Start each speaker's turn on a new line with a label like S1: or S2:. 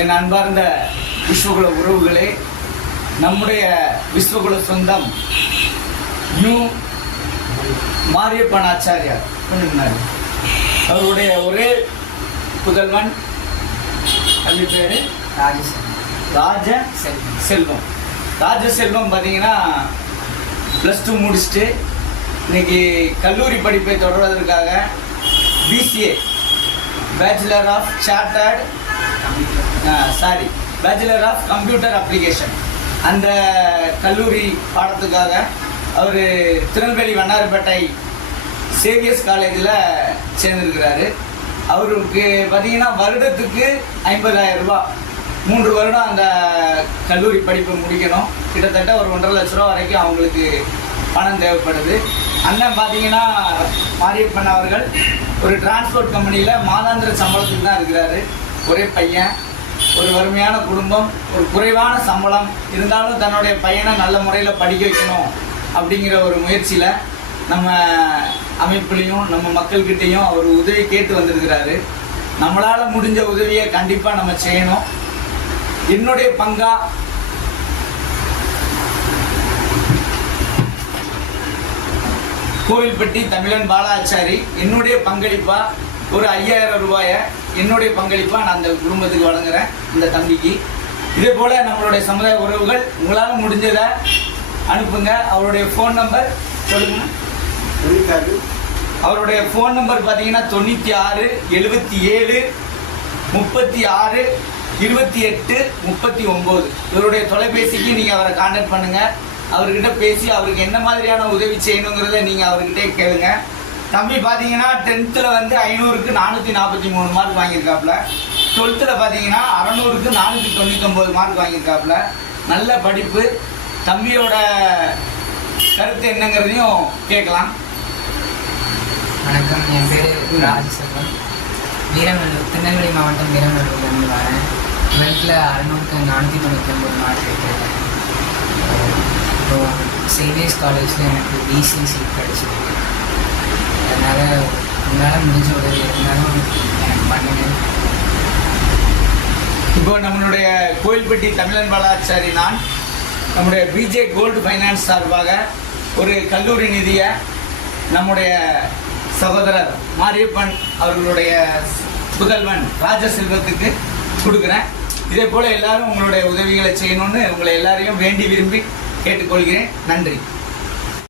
S1: என் அன்பார்ந்த விஸ்வகுல உறவுகளே நம்முடைய விஸ்வகுல சொந்தம் நியூ மாரியப்பன் ஆச்சாரியார். அவருடைய ஒரே புதல்வன் தம்பி பேரு ராஜ
S2: செல்வம்
S1: செல்வம் ராஜ செல்வம் பார்த்தீங்கன்னா ப்ளஸ் டூ முடிச்சுட்டு இன்னைக்கு கல்லூரி படிப்பை தொடர்வதற்காக BCA bachelor of chartered sorry bachelor of computer application அந்த கல்லூரி பாடத்துக்காக அவர் திருநெல்வேலி வண்ணாரப்பேட்டை சேவியர்ஸ் காலேஜில் சேர்ந்துருக்கிறாரு. அவருக்கு பார்த்தீங்கன்னா வருடத்துக்கு ஐம்பதாயிரம் ரூபா. மூன்று வருடம் அந்த கல்லூரி படிப்பை முடிக்கணும். கிட்டத்தட்ட ஒரு ஒன்றரை லட்ச ரூபா வரைக்கும் அவங்களுக்கு பணம் தேவைப்படுது. அண்ணன் பார்த்தீங்கன்னா மாரியப்பன் அவர்கள் ஒரு டிரான்ஸ்போர்ட் கம்பெனியில் மாதாந்திர சம்பளத்துக்கு தான் இருக்கிறாரு. ஒரே பையன். ஒரு வறுமையான குடும்பம் ஒரு குறைவான சம்பளம் இருந்தாலும் தன்னுடைய பையனை நல்ல முறையில் படிக்க வைக்கணும் அப்படிங்கிற ஒரு முயற்சியில் நம்ம அமைப்புலேயும் நம்ம மக்கள்கிட்டையும் அவர் உதவி கேட்டு வந்திருக்கிறாரு. நம்மளால் முடிஞ்ச உதவியை கண்டிப்பாக நம்ம செய்யணும். என்னுடைய பங்கா? கோவில்பட்டி தமிழன் பாலாச்சாரி என்னுடைய பங்களிப்பாக ஒரு ஐயாயிரம் ரூபாயை என்னுடைய பங்களிப்பா நான் அந்த குடும்பத்துக்கு வழங்குறேன் இந்த தம்பிக்கு. இதே போல நம்மளுடைய சமுதாய உறவுகள் உங்களால் முடிஞ்சதை அனுப்புங்க. அவருடைய ஃபோன் நம்பர் சொல்லுங்க. அவருடைய ஃபோன் நம்பர் பார்த்தீங்கன்னா தொண்ணூற்றி ஆறு எழுபத்தி ஏழு முப்பத்தி ஆறு இருபத்தி எட்டு முப்பத்தி ஒம்பது. இவருடைய தொலைபேசிக்கு நீங்கள் அவரை காண்டாக்ட் பண்ணுங்கள் அவர்கிட்ட பேசி அவருக்கு என்ன மாதிரியான உதவி செய்யணுங்கிறத நீங்கள் அவர்கிட்டே கேளுங்க. தம்பி பார்த்தீங்கன்னா டென்த்தில் வந்து ஐநூறுக்கு நானூற்றி நாற்பத்தி மூணு மார்க் வாங்கியிருக்காப்புல. டுவெல்த்தில் பார்த்தீங்கன்னா அறநூறுக்கு நானூற்றி தொண்ணூத்தொம்பது மார்க் வாங்கியிருக்காப்புல. நல்ல படிப்பு. தம்பியோட கருத்து என்னங்கிறதையும் கேட்கலாம்.
S2: வணக்கம் என் பேர் ராஜசேகரம் வீரநல்லூர் திருநெல்வேலி மாவட்டம் வீரநல்லூர்லேருந்து வரேன். டுவெல்த்தில் அறநூறுக்கு நானூற்றி தொண்ணூற்றி ஒம்பது மார்க் எடுத்திருக்கேன் அப்புறம் சேவியர்ஸ் காலேஜில் எனக்கு பிசி சீட் கிடச்சிருக்கு உங்களால் முடிஞ்ச உதவி இருந்தாலும் எனக்கு பண்ணுங்க
S1: இப்போ நம்மளுடைய கோயில்பட்டி தமிழன் பாலாச்சாரி நான் நம்முடைய பிஜே கோல்டு ஃபைனான்ஸ் சார்பாக ஒரு கல்லூரி நிதியை நம்முடைய சகோதரர் மாரியப்பன் அவர்களுடைய புதல்வன் ராஜசெல்வத்துக்கு கொடுக்குறேன். இதே போல் எல்லாரும் உங்களுடைய உதவிகளை செய்யணும்னு உங்களை எல்லாரையும் வேண்டி விரும்பி கேட்டுக்கொள்கிறேன். நன்றி.